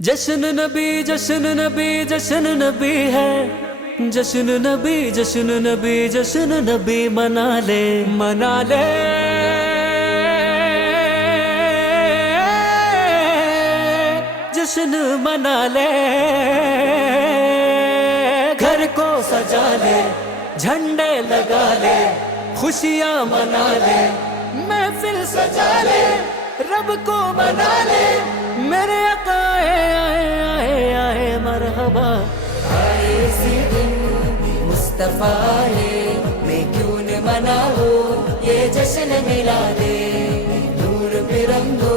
जश्न नबी जश्न नबी जश्न नबी है। जश्न नबी जश्न नबी जश्न नबी मना ले मना ले। जश्न मना ले, घर को सजा ले, झंडे लगा ले, खुशियाँ मना ले, महफिल सजा ले, रब को मना ले। मेरे आका आए आए आए मरहबा। आए इसी दिन मुस्तफा है, मैं क्यों न मनाऊं ये जश्न मिला दे। നൂർ പിറന്നു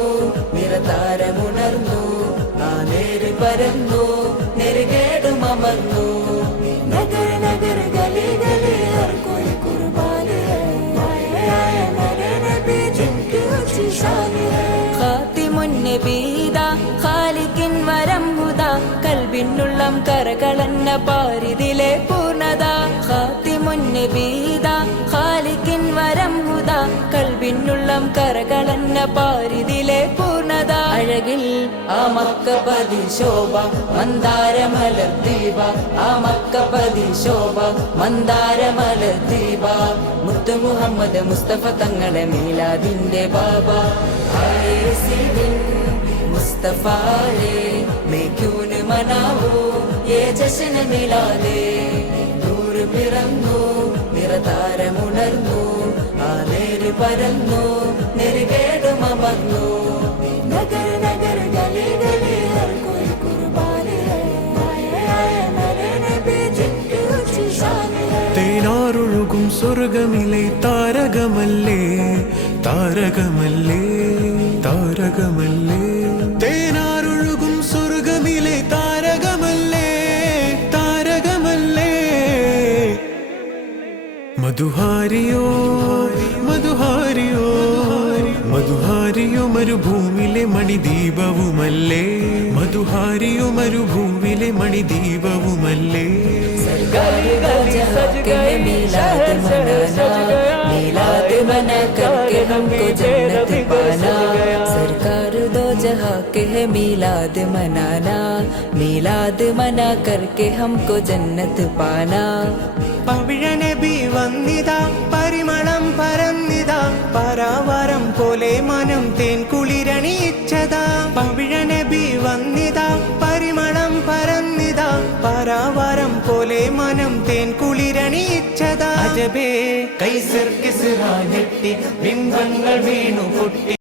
നിറതാരമുണർന്നു, ആ നേര് പരന്നു നെറുകേടും അമർന്നു। നഗർ നഗർ ഗലി ഗലി ഹർ കോയി കുർബാൻ है, आए आए मेरे नबी जिनकी ऊंची शान है। ഖാതിമുൻ നബീദ ഖാലിഖിൻ വരം ഹുദാ, കൽബിനുള്ളം കരകളന്ന പാരിതിലെ പൂർണ്ണത। ഖാതിമുൻ നബീദ ഖാലിഖിൻ വരം ഹുദാ, കൽബിനുള്ളം കരകളന്ന പാരിതിലെ പൂർണ്ണത। അഴകിൽ ആ മക്കപതി ശോഭ മന്ദാരമലർ ദീപ, ആ മക്കപതി ശോഭ മന്ദാരമലർ ദീപ। മുത്തു മുഹമ്മദ് മുസ്തഫ തങ്ങളെ മീലാദിന്റെ ബാബ। ആए इसी दिन मुस्तफा है, मैं क्यों न मनाऊं ये जश्न मिला दे। നൂർ പിറന്നു നിറതാരമുണർന്നു, ആ നേര് പരന്നു നെറുകേടും അമർന്നു। നഗർ നഗർ ഗലി ഗലി ഹർ കോയി കുർബാൻ है, आए आए मेरे नबी जिनकी ऊंची शान है। തേനാറൊഴുകും സ്വർഗമിലെ താരകമല്ലേ താരകമല്ലേ താരകമല്ലേ। തേനാറൊഴുകും സ്വർഗമിലെ താരകമല്ലേ താരകമല്ലേ। മധുഹാരിയോ മധുഹാരിയോ മധുഹാരിയോ മരുഭൂമിലെ മണിദീപവുമല്ലേ। മധുഹാരിയോ മരുഭൂമിലെ മണിദീപവുമല്ലേ। सरकार का जहाँ के मिलाद मनाना, मिलाद मना करके हमको जन्नत पाना। सरकार दो जहाँ के है मिलाद मनाना, मिलाद मना करके हमको जन्नत पाना। പവിഴനബി വന്നിതാ പരിമളം പരന്നിതാ, പരാവാരം പോലെ മനം തേൻ കുളിരണിയിച്ചതാ। പവിഴനബി വന്നിതാ പരിമളം പരന്നിതാ, പരാവാരം പോലെ മനം തേൻ കുളിരണിയിച്ചതാ। അജബേ കൈസർ കിസ്റ ഞെട്ടി, ബിംബങ്ങൾ വീണു പൊട്ടി।